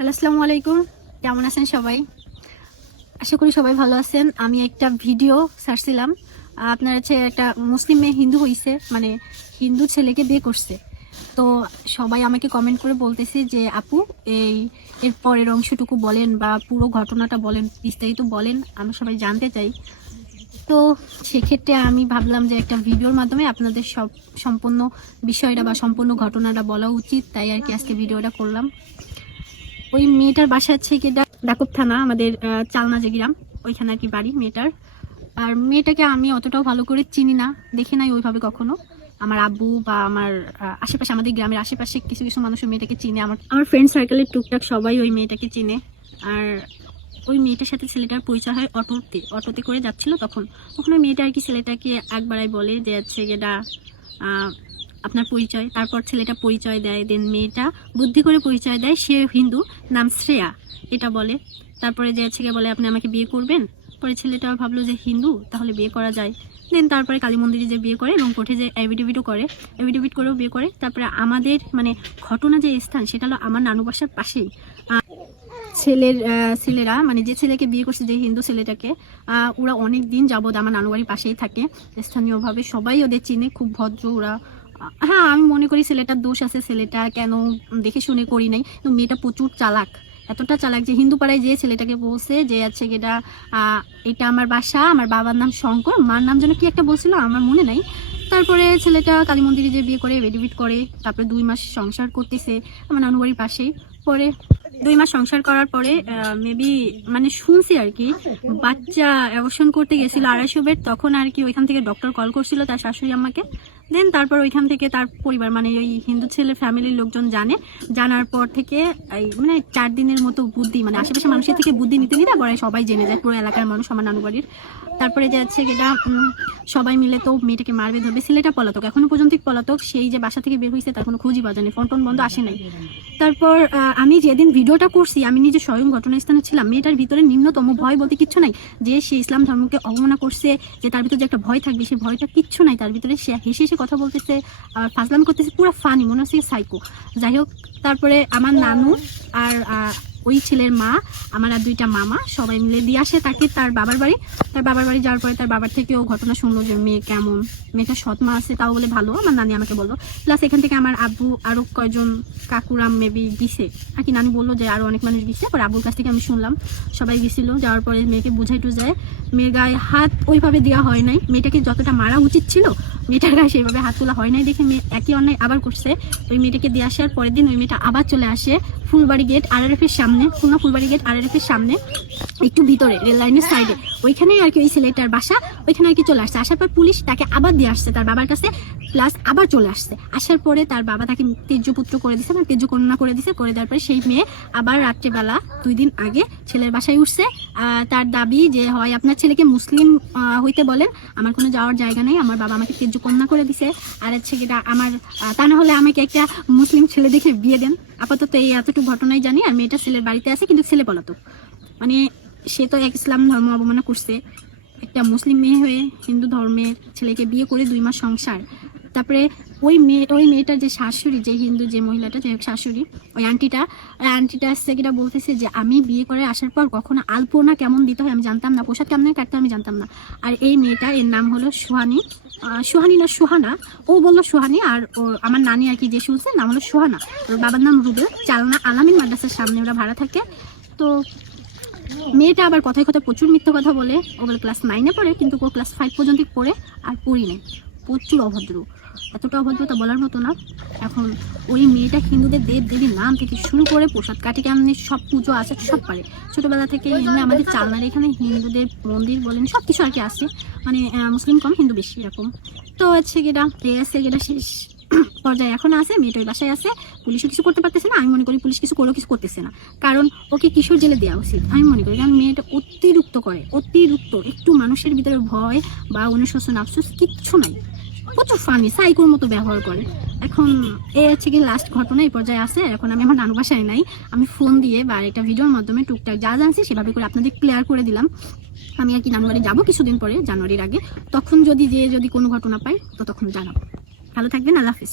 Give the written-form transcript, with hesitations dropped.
Hello, আসসালামু আলাইকুম। কেমন আছেন সবাই? আশা করি সবাই ভালো আছেন। আমি একটা ভিডিও ছাড়ছিলাম, আপনার হচ্ছে একটা মুসলিম মেয়ে হিন্দু হইছে, মানে হিন্দু ছেলেকে বিয়ে করছে। তো সবাই আমাকে কমেন্ট করে বলতেছে যে আপু এর পরের অংশটুকু বলেন বা পুরো ঘটনাটা বলেন, বিস্তারিত বলেন, আমরা সবাই জানতে চাই। তো সেক্ষেত্রে আমি ভাবলাম যে একটা ভিডিওর মাধ্যমে আপনাদের সম্পূর্ণ বিষয়টা বা সম্পূর্ণ ঘটনাটা বলা উচিত, তাই আর কি আজকে ভিডিওটা করলাম। ওই মেয়েটার বাসা হচ্ছে কি ডাকুব থানা, আমাদের চালনা যে গ্রাম, ওইখানে আর কি বাড়ি মেয়েটার। আর মেয়েটাকে আমি অতটাও ভালো করে চিনি না, দেখি নাই ওইভাবে কখনো। আমার আব্বু বা আমার আশেপাশে, আমাদের গ্রামের আশেপাশে কিছু কিছু মানুষ ওই মেয়েটাকে চিনে, আমার ফ্রেন্ড সার্কেলের টুকটাক সবাই ওই মেয়েটাকে চিনে। আর ওই মেয়েটার সাথে ছেলেটার পরিচয় হয় অটোতে করে যাচ্ছিল তখন ওই মেয়েটা আর কি ছেলেটাকে একবারাই বলে যে হচ্ছে এটা আপনার পরিচয়। তারপর ছেলেটা পরিচয় দেয়, দেন মেয়েটা বুদ্ধি করে পরিচয় দেয় সে হিন্দু, নাম শ্রেয়া এটা বলে। তারপরে যে হচ্ছে বলে আপনি আমাকে বিয়ে করবেন। পরে ছেলেটা ভাবলো যে হিন্দু, তাহলে বিয়ে করা যায়। দেন তারপরে কালী মন্দিরে যে বিয়ে করে এবং কোর্টে যে এভিডেভিট করেও বিয়ে করে। তারপরে আমাদের মানে ঘটনা যে স্থান সেটা হলো আমার নানু বাসার পাশেই। ছেলেরা মানে যে ছেলেকে বিয়ে করছে, যে হিন্দু ছেলেটাকে, ওরা অনেক দিন যাবৎ আমার নানু বাড়ির পাশেই থাকে। স্থানীয়ভাবে সবাই ওদের চিনে, খুব ভদ্র ওরা। হ্যাঁ, আমি মনে করি ছেলেটার দোষ আছে, ছেলেটা কেন দেখে শুনে করি নাই। কিন্তু মেয়েটা প্রচুর চালাক, এতটা চালাক যে হিন্দু পাড়ায় যে ছেলেটাকে বলছে যে আছে এটা আমার বাসা, আমার বাবার নাম শঙ্কর, মার নাম যেন কি একটা বলছিল, আমার মনে নাই। তারপরে ছেলেটা কালী মন্দিরে যে বিয়ে করে, এভিডেভিট করে, তারপরে 2 মাস সংসার করতেছে আমার নানু বাড়ির পাশেই। পরে 2 মাস সংসার করার পরে মেবি মানে শুনছি আর কি বাচ্চা অ্যাবর্শন করতে গেছিল 250 বেড, তখন আর কি ওইখান থেকে ডক্টর কল করছিল তার শাশুড়ি আমাকে। দেন তারপর ওইখান থেকে তার পরিবার মানে ওই হিন্দু ছেলে ফ্যামিলির লোকজন জানার পর থেকে মানে 4 দিনের মতো বুদ্ধি, মানে আশেপাশে মানুষের থেকে বুদ্ধি নিতে নিতে পরে সবাই জেনে যায়, পুরো এলাকার মানুষ আমার নানু বাড়ির। তারপরে যাচ্ছে এটা সবাই মিলে তো মেয়েটাকে মারবে ধরবে। ছেলেটা পলাতক, এখনো পর্যন্ত পলাতক। সেই যে বাসা থেকে বের হয়েছে তার কোনো খুঁজই পাওয়া যায়নি, ফোন টোন বন্ধ, আসে নাই। তারপর আমি যেদিন ভিডিওটা করছি আমি নিজে স্বয়ং ঘটনাস্থানে ছিলাম। মেয়েটার ভিতরে নিম্নতম ভয় বলতে কিচ্ছু নাই, যে সে ইসলাম ধর্মকে অবমাননা করছে, যে তার ভিতরে যে একটা ভয় থাকবে, সেই ভয়টা কিচ্ছু নাই তার ভিতরে। সে হেসে হেসে কথা বলতেছে আর ফাজলাম করতেছে, পুরো ফানি, মনে হচ্ছে সাইকো। যাই হোক, তারপরে আমার নানু আর ওই ছেলের মা, আমার আর 2টা মামা সবাই মিলে দিয়ে আসে তাকে তার বাবার বাড়ি যাওয়ার পরে তার বাবার থেকেও ঘটনা শুনলো যে মেয়ে কেমন, মেয়েটা সৎ মা আছে তাও বলে ভালো, আমার নানি আমাকে বললো। প্লাস এখান থেকে আমার আব্বু আরো কয়জন কাকুরাম মেবি দিছে আর কি, নানি বললো যে আরো অনেক মানুষ দিচ্ছে। পরে আব্বুর কাছ থেকে আমি শুনলাম সবাই গেছিল, যাওয়ার পরে মেয়েকে বুঝাই টুজায়, মেয়ের গায়ে হাত ওইভাবে দেওয়া হয় নাই, মেয়েটাকে যতটা মারা উচিত ছিল মেয়েটার গায়ে সেইভাবে হাত তোলা হয় নাই দেখে মেয়ে একই অন্যায় আবার করছে। ওই মেয়েটাকে দিয়ে আসার পরের দিন ওই মেয়েটা আবার চলে আসে ফুলবাড়ি গেট RRF এর সামনে, খুলনা ফুলবাড়ি গেট RRF এর সামনে, একটু ভিতরে রেল লাইনের সাইডে, ওইখানেই আর কি ওই ছেলেটার বাসা। ওইখানে আর কি চলে আসছে। আসার পর পুলিশ তাকে আবার দিয়ে আসছে তার বাবার কাছে, প্লাস আবার চলে আসছে। আসার পরে তার বাবা তাকে তেজ্যপুত্র করে দিছে, মানে তেজ্য কন্যা করে দিছে। করে দেওয়ার পরে সেই মেয়ে আবার রাত্রেবেলা 2 দিন আগে ছেলের বাসায় উঠছে। তার দাবি যে হয় আপনার ছেলেকে মুসলিম হইতে বলেন, আমার কোনো যাওয়ার জায়গা নেই, আমার বাবা আমাকে তেজ্য কন্যা করে দিছে। আর হচ্ছে আমার তা না হলে আমাকে একটা মুসলিম ছেলে দেখে বিয়ে দেন। আপাতত এই এতটুকু ঘটনাই জানি। আর মেয়েটা ছেলের বাড়িতে আছে, কিন্তু ছেলে পলাতক। মানে সে তো এক ইসলাম ধর্ম অবমাননা করছে, একটা মুসলিম মেয়ে হয়ে হিন্দু ধর্মের ছেলেকে বিয়ে করে 2 মাস সংসার। তারপরে ওই মেয়েটার যে শাশুড়ি, যে হিন্দু যে মহিলাটা, যে শাশুড়ি, ওই আন্টিটা আসছে কিনা বলতেছে যে আমি বিয়ে করে আসার পর কখনো আলপনা কেমন দিতে হয় আমি জানতাম না, পোশাক কেমন কাটতে আমি জানতাম না। আর এই মেয়েটা, এর নাম হলো সুহানি না সুহানা, ও বললো সুহানি। আর আমার নানি আর কি যে শুনছে নাম হলো সুহানা, ওর বাবার নাম রুবেল। চালনা আলামিন মাদ্রাসার সামনে ওরা ভাড়া থাকে। তো মেয়েটা আবার কথায় কথায় প্রচুর মিথ্যা কথা বলে। ও বলে ক্লাস 9-এ পড়ে, কিন্তু ও ক্লাস 5 পর্যন্ত পড়ে আর পড়ি নেই। প্রচুর অভদ্র, এতটা অভদ্রতা বলার মতো না। এখন ওই মেয়েটা হিন্দুদের দেব দেবীর নাম থেকে শুরু করে প্রসাদ কাটে কেমনি সব পুজো আছে সব পারে। ছোটবেলা থেকে এমনি আমাদের চালনার এখানে হিন্দুদের মন্দির বলেন সব কিছু আর কি আছে, মানে মুসলিম কম হিন্দু বেশি এরকম। তো হচ্ছে যেটা শেষ পর্যায়ে এখন আছে। মেয়েটা ওই বাসায় আছে, পুলিশও কিছু করতে পারতেছে না। আমি মনে করি পুলিশ কিছু করলেও কিছু করতেছে না, কারণ ওকে কিশোর জেলে দেওয়া উচিত আমি মনে করি। কারণ মেয়েটা অতিরিক্ত করে, একটু মানুষের ভিতরে ভয় বা অনুশোচন আফসোস কিচ্ছু নাই, প্রচুর ফানি সাইকোর মতো ব্যবহার করে। এখন এই হচ্ছে কি লাস্ট ঘটনা এই পর্যায়ে আছে। এখন আমি আমার নানু বাসায় নাই, আমি ফোন দিয়ে বা একটা ভিডিওর মাধ্যমে টুকটাক যা জানছি সেভাবে করে আপনাদের ক্লিয়ার করে দিলাম। আমি আর কি নানু বাড়ি যাবো কিছুদিন পরে, জানুয়ারির আগে। তখন যদি কোনো ঘটনা পাই তো তখন জানাবো। ভালো থাকবেন, আল্লাহ হাফিজ।